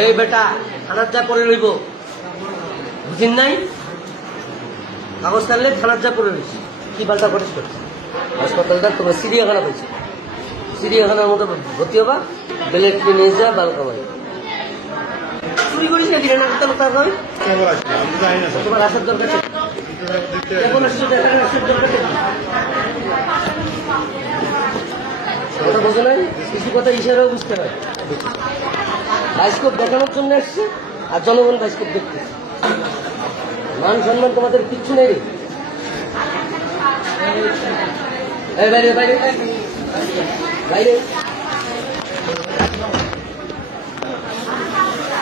এই বেটা থানার যা পরে রইব বুঝিন নাই কাগজ থাকলে থানার যা পরে রয়েছে কি পাল্টা করিস করছে হাসপাতালটা তোমরা চিড়িয়াখানা বলছি চিড়িয়াখানার মতো ভর্তি হবা বেলেট নিয়ে যা বাল কামাই চুরি করিস না দিলে না তার নয় তোমার আসার দরকার কথা বোঝো নাই কিছু কথা ইশারাও বুঝতে পারে বাইস্কোপ দেখানোর জন্য এসছে আর জনগণ বাইস্কোপ দেখতেছে মান সম্মান তোমাদের কিচ্ছু নেই রে বাইরে বাইরে বাইরে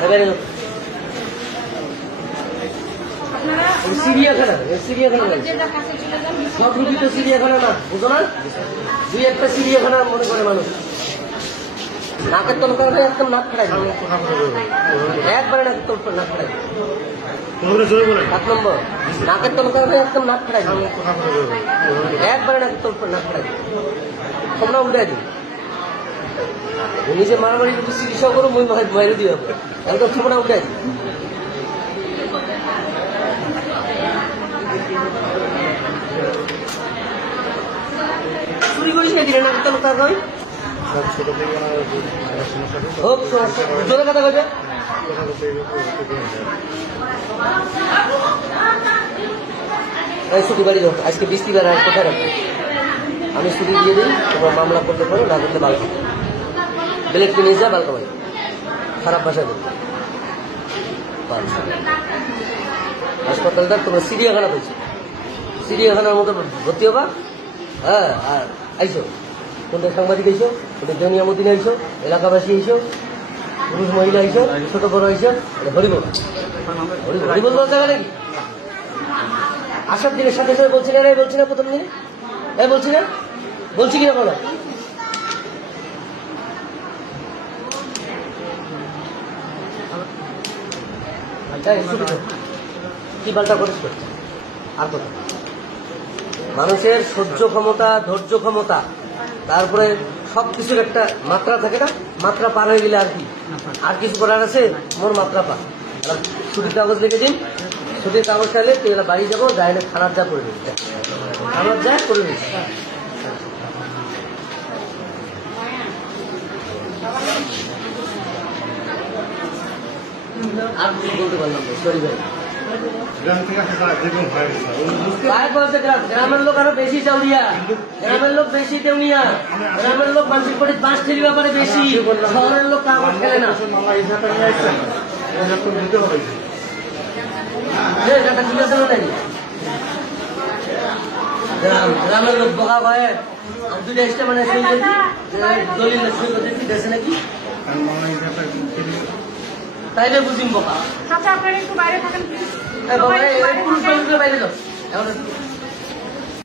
বাইরে চিড়িয়াখানা চিড়িয়াখানা সব রুগী তো চিড়িয়াখানা না বুঝো না দুই একটা চিড়িয়াখানা মনে করে মানুষ নাকের তলকার হয়ে একদম নাক খাড়াই একবারে নাকের তলকার নাক খাড়াই 7 নম্বর নাকের তলকার হয়ে একদম নাক খাড়াই একবারে নাকের তলকার নাক খাড়াই তোমরা উল্টাই দিই নিজে মারামারি যদি চিকিৎসা করো মই বাইরে দিয়ে হবে একদম তোমরা উল্টাই দিই চুরি করিস না দিলে নাকের তলকার নয় হোক জোরে কথা বলবে ছুটি বাড়ি হোক আজকে বৃষ্টিবার আর কোথায় রাখবো আমি ছুটি দিয়ে দিই তোমার মামলা করতে পারো না করলে বাল খাবো বেলেট নিয়ে যা বাল কামাই খারাপ ভাষা করতে হাসপাতালটা তোমরা চিড়িয়াখানা বলছি চিড়িয়াখানার মতো ভর্তি হবা হ্যাঁ আর আইসো কোনটা সাংবাদিক আইসো কোনটা জনিয়ামুদ্দিন আইসো এলাকাবাসী আইসো পুরুষ মহিলা আইসো ছোট বড় আইসো হরিবল হরিবল বলতে গেলে নাকি আসার দিনের সাথে সাথে বলছি না রে বলছি না প্রথম দিন বলছি না বলছি কিনা বলো কি পাল্টা করিস করছে আর কথা মানুষের সহ্য ক্ষমতা ধৈর্য ক্ষমতা তারপরে সবকিছুর একটা মাত্রা থাকে না মাত্রা পার হয়ে গেলে আর কি আর কিছু করার আছে মোর মাত্রা পা ছুটির কাগজ লিখে দিন ছুটির কাগজ চাইলে তুই এলা বাড়ি যাবো যাই না থানার যা করে নিস থানার যা করে নিস আর কিছু বলতে পারলাম সরি ভাই গ্রামের লোক আরো বেশি চাউরিয়া গ্রামের লোক বেশি দেউনিয়া গ্রামের লোক মানসিক করে বাঁশ ঠেলি ব্যাপারে বেশি শহরের লোক কাগজ খেলে না গ্রামের লোক বোকা ভয়ে দুটা স্টেশনে সই করছি দলিল সই করতে দিতেছে নাকি তাইলে বুঝিম বোকা আপনারা একটু বাইরে থাকেন পুরুষ বাইরে যাও